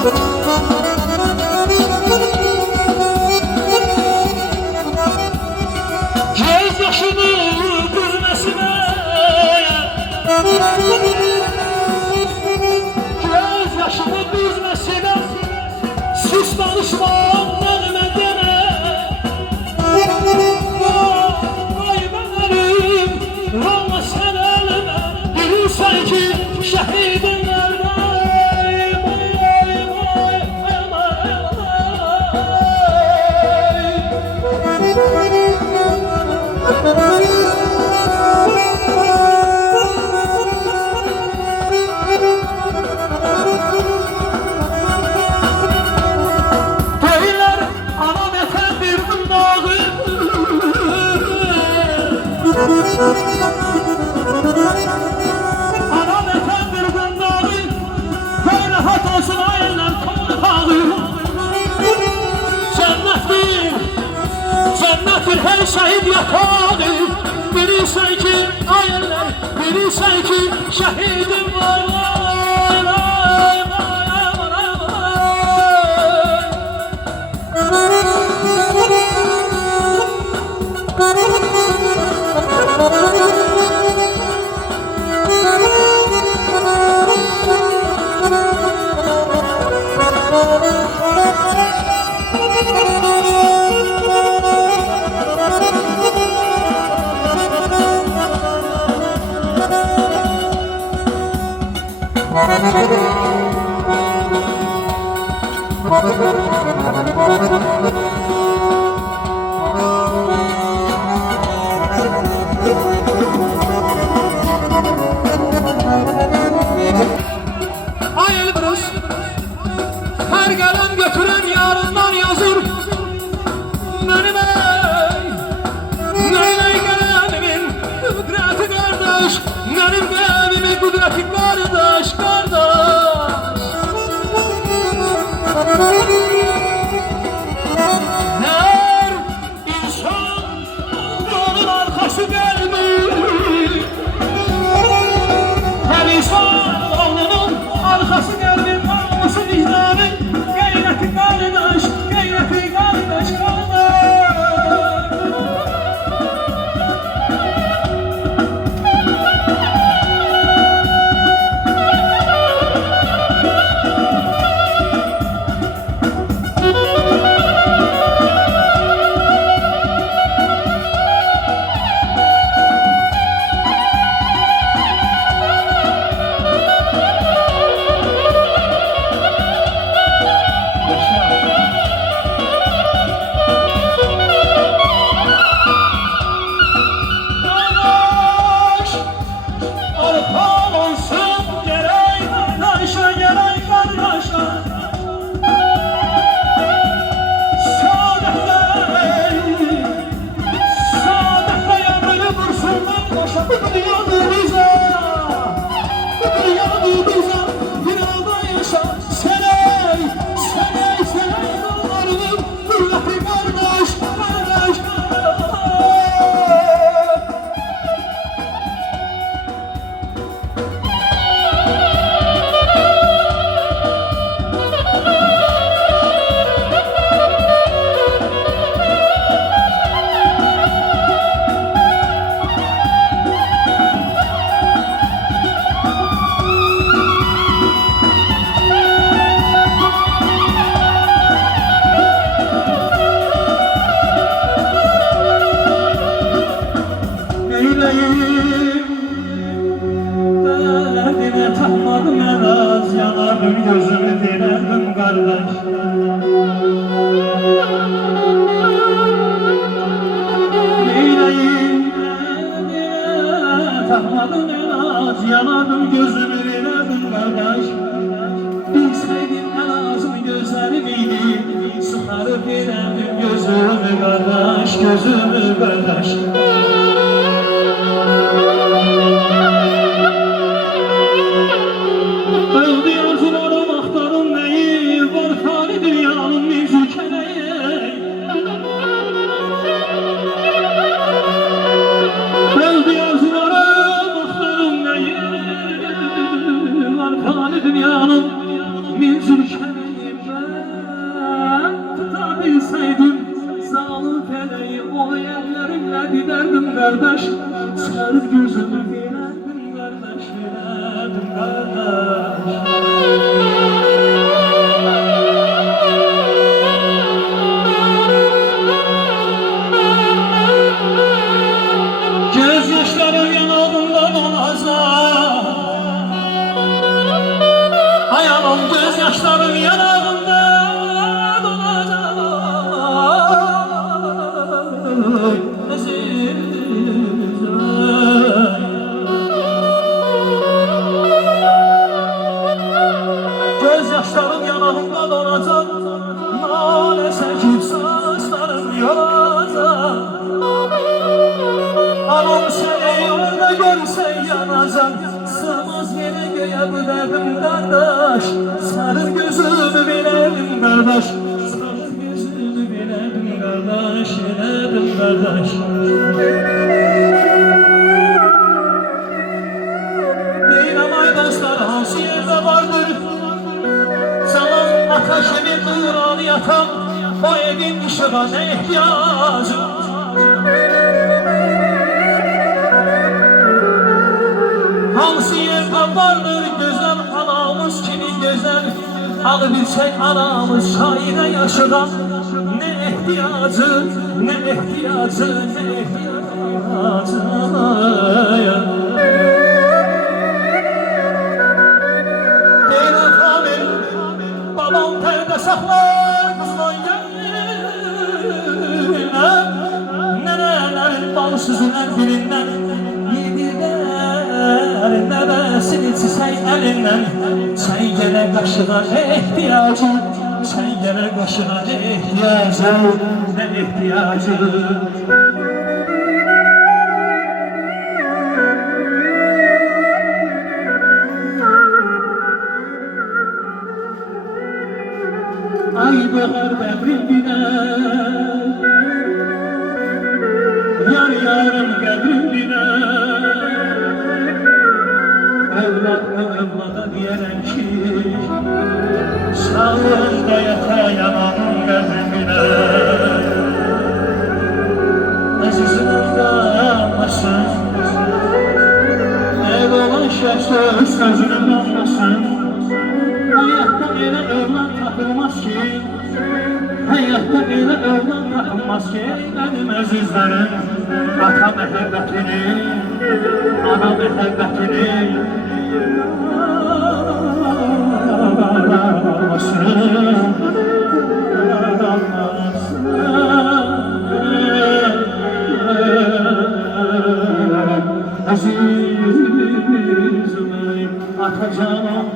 Göz yaşını gülmesine, göz yaşını gülmesine, sus danışma nağme deme. Vay ben ölüm, valla sen ölme, bilirsen ki şehidim nerede. Anam efendim gönderdi, böyle hat olsun ayırlar konağı. Cennettir her şehit yatağı. Bilirsen ki ayırlar, bilirsen ki şehidim var. Ay Elbrus, her gelen götüren yarından yazır. Benim neyle gelenimin kudreti kardeş, benim gelenimin kudreti kardeş, kardeş. Her insan onun arkası gelmiş. Her insan onun arkası gelmiş. Olsun vicdanın gayreti kardeş, gayreti kardeş, kardeş. Derdine takmadım evaz, yanardım gözümü dilerdim kardeş. Neyleyim derdine takmadım evaz, yanardım gözümü dilerdim kardeş. Bilseydim elazım gözlerimiydi, sıkarıp dilerdim gözümü kardeş, gözümü kardeş. Dünyanın min zülkeni meleği o yerlerinle giderdim kardeş. Sarı gözümü bilerdim kardeş, bilerdim kardeş. Gözyaşlarım yanağımda donacak. Ayağım gözyaşlarım yanağımda donacak. Gözyaşlarım yanağımda donacak. Nane çekip saçlarım yolacak. Anam seni yolda görsen yanacak. Sığmaz yere göğe bu derdim kardeş. Sarı gözümü bilelim kardeş. Sarı gözümü bilelim kardeş, bilelim kardeş. Deyirəm ay dostlar, hansı yerde vardır Salam ateşini duyuran yatan. O evin ışığa ne ihtiyacı? Hansı yerden vardır güzel anamız kimi güzel. Alı bir şey anamız şaire yaşadan. Ne ihtiyacı, ne ihtiyacı, ne ihtiyacı. Deyirəm Kamil, babam perde saklar kızdan gönlüne. Nenelerin balsızın dilinden yedirler nebesini çisek elinden. Sen gele kaşına ne ihtiyacı, sen gele kaşına ne ihtiyacı, ne ihtiyacı. Ay doğar qəbrimdinə, yar yarım qəbrimdinə. Evladla evlada deyərəm ki, sağlığında yata yananın qəbrimdinə. Əzizim anlamasın, ev olan şəxs sözünü anlasın. Hayatta elə övlad tapılmaz ki, hayatta elə övlad tapılmaz ki, mənim əzizlərim ata məhəbbətini, ana məhəbbətini anlamasın.